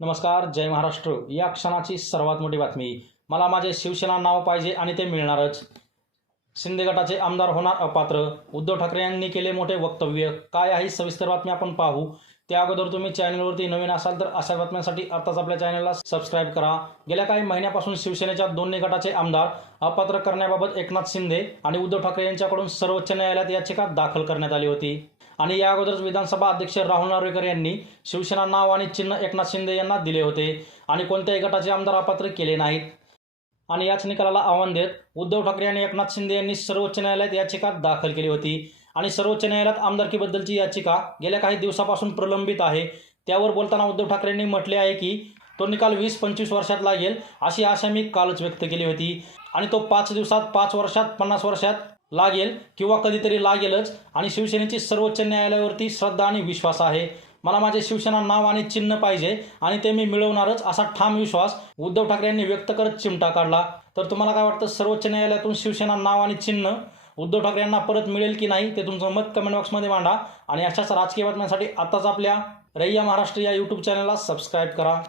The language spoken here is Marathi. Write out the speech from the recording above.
नमस्कार, जय महाराष्ट्र. या क्षणाची सर्वात मोठी बातमी. मला माझे शिवसेना नाव पाहिजे आणि ते मिळणारच. शिंदे गटाचे आमदार होणार अपात्र. उद्धव ठाकरे यांनी केले मोठे वक्तव्य. काय आहे सविस्तर बातमी आपण पाहू. त्या अगोदर तुम्ही चॅनलवरती नवीन असाल तर अशा बातम्यांसाठी आत्ताच आपल्या चॅनलला सबस्क्राईब करा. गेल्या काही महिन्यापासून शिवसेनेच्या दोन्ही गटाचे आमदार अपात्र करण्याबाबत एकनाथ शिंदे आणि उद्धव ठाकरे यांच्याकडून सर्वोच्च न्यायालयात याचिका दाखल करण्यात आली होती. आणि या अगोदरच विधानसभा अध्यक्ष राहुल नार्वेकर यांनी शिवसेना नाव आणि चिन्ह एकनाथ शिंदे यांना दिले होते आणि कोणत्याही गटाचे आमदार अपात्र केले नाहीत. आणि याच निकालाला आव्हान देत उद्धव ठाकरे आणि एकनाथ शिंदे यांनी सर्वोच्च न्यायालयात याचिका दाखल केली होती. आणि सर्वोच्च न्यायालयात आमदारकीबद्दलची याचिका गेल्या काही दिवसापासून प्रलंबित आहे. त्यावर बोलताना उद्धव ठाकरेंनी म्हटले आहे की तो निकाल 20-25 वर्षात लागेल अशी आशा मी कालच व्यक्त केली होती. आणि तो 5 दिवसात, 5 वर्षात, 50 वर्षात लागेल किंवा कधीतरी लागेलच. आणि शिवसेनेची सर्वोच्च न्यायालयावरती श्रद्धा आणि विश्वास आहे. मला माझे शिवसेना नाव आणि चिन्ह पाहिजे आणि ते मी मिळवणारच असा ठाम विश्वास उद्धव ठाकरे यांनी व्यक्त करत चिमटा काढला. तर तुम्हाला काय वाटतं, सर्वोच्च न्यायालयातून शिवसेना नाव आणि चिन्ह उद्धव ठाकरे यांना परत मिळेल की नाही ते तुमचं मत कमेंट बॉक्समध्ये मांडा. आणि अशाच राजकीय बातम्यांसाठी आताच आपल्या रय्या महाराष्ट्र या यूट्यूब चॅनलला सबस्क्राईब करा.